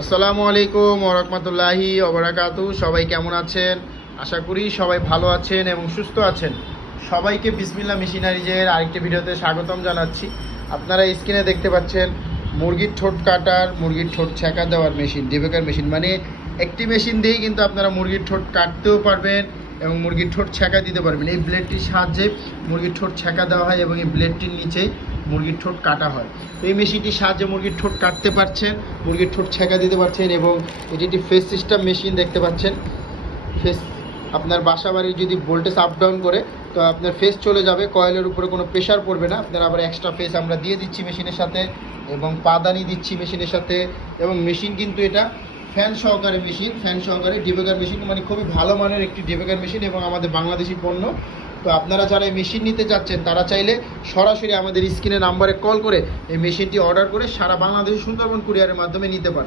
আসসালামু আলাইকুম ওয়া রাহমাতুল্লাহি ওয়া বারাকাতুহু। সবাই কেমন আছেন? আশা করি সবাই ভালো আছেন এবং সুস্থ আছেন। সবাইকে বিসমিল্লাহ মেশিনারিজের আরেকটি ভিডিওতে স্বাগতম জানাচ্ছি। আপনারা স্ক্রিনে দেখতে পাচ্ছেন মুরগির ঠোঁট কাটার, মুরগির ঠোঁট ছেঁকা দেওয়ার মেশিন, ডিবেকার মেশিন। মানে একটি মেশিন দিয়েই কিন্তু আপনারা মুরগির ঠোঁট কাটতেও পারবেন এবং মুরগির ঠোঁট ছেঁকা দিতে পারবেন। এই ব্লেডটির সাহায্যে মুরগির ঠোঁট ছেঁকা দেওয়া হয় এবং এই ব্লেডটির নিচে মুরগির ঠোঁট কাটা হয়। তো এই মেশিনটির সাহায্যে মুরগির ঠোঁট কাটতে পারছেন, মুরগির ঠোঁট ছেঁকা দিতে পারছেন এবং এটি একটি ফেস সিস্টেম মেশিন দেখতে পাচ্ছেন। ফেস আপনার বাসা বাড়ির যদি ভোল্টেজ আপ ডাউন করে তো আপনার ফেস চলে যাবে, কয়েলের উপরে কোনো প্রেশার পড়বে না। আপনার আবার এক্সট্রা ফেস আমরা দিয়ে দিচ্ছি মেশিনের সাথে এবং পাদানি দিচ্ছি মেশিনের সাথে। এবং মেশিন কিন্তু এটা ফ্যান সহকারে মেশিন, ফ্যান সহকারে ডিবেকার মেশিন, মানে খুবই ভালো মানের একটি ডিবেকার মেশিন এবং আমাদের বাংলাদেশি পণ্য। তো আপনারা যারা এই মেশিন নিতে চাচ্ছেন তারা চাইলে সরাসরি আমাদের স্ক্রিনে নাম্বারে কল করে এই মেশিনটি অর্ডার করে সারা বাংলাদেশে সুন্দরবন কুরিয়ারের মাধ্যমে নিতে পারেন।